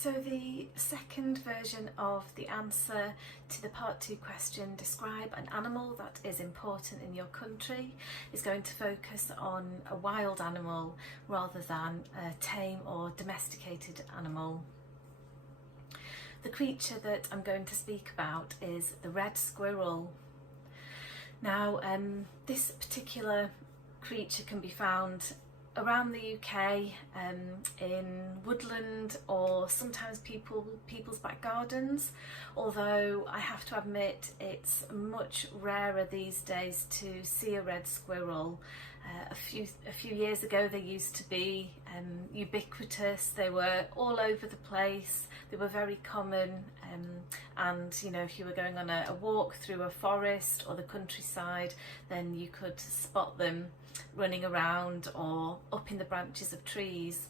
So the second version of the answer to the part 2 question, describe an animal that is important in your country, is going to focus on a wild animal rather than a tame or domesticated animal. The creature that I'm going to speak about is the red squirrel. Now, this particular creature can be found around the UK, in woodland or sometimes people's back gardens, although I have to admit it's much rarer these days to see a red squirrel. A few years ago they used to be ubiquitous. They were all over the place. They were very common, and you know, if you were going on a walk through a forest or the countryside, then you could spot them running around or up in the branches of trees.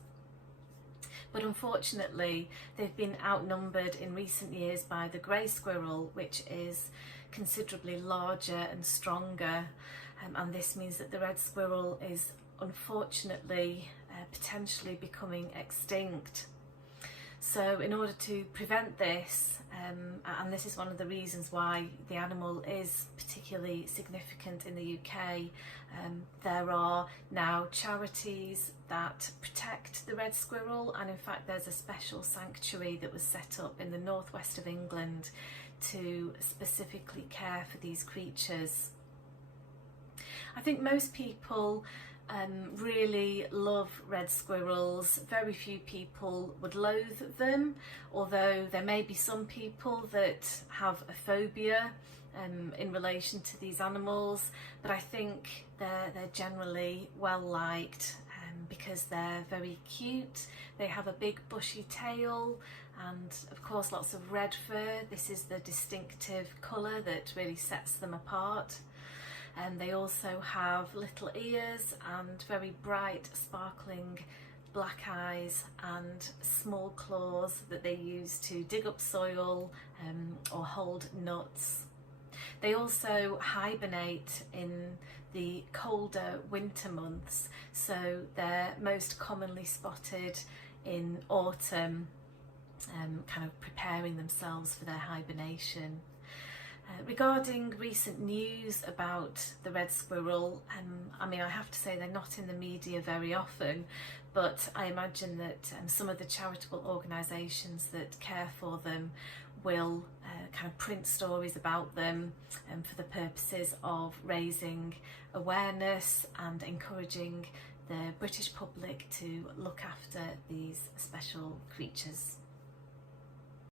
But unfortunately they've been outnumbered in recent years by the grey squirrel, which is considerably larger and stronger, and this means that the red squirrel is unfortunately potentially becoming extinct. So in order to prevent this, and this is one of the reasons why the animal is particularly significant in the UK, there are now charities that protect the red squirrel, and in fact there's a special sanctuary that was set up in the northwest of England to specifically care for these creatures. I think most people really love red squirrels. Very few people would loathe them, although there may be some people that have a phobia in relation to these animals, but I think they're generally well liked because they're very cute. They have a big bushy tail and of course lots of red fur. This is the distinctive colour that really sets them apart. And they also have little ears and very bright sparkling black eyes and small claws that they use to dig up soil or hold nuts. They also hibernate in the colder winter months, so they're most commonly spotted in autumn, kind of preparing themselves for their hibernation. Regarding recent news about the red squirrel, I mean, I have to say they're not in the media very often, but I imagine that some of the charitable organisations that care for them will kind of print stories about them for the purposes of raising awareness and encouraging the British public to look after these special creatures.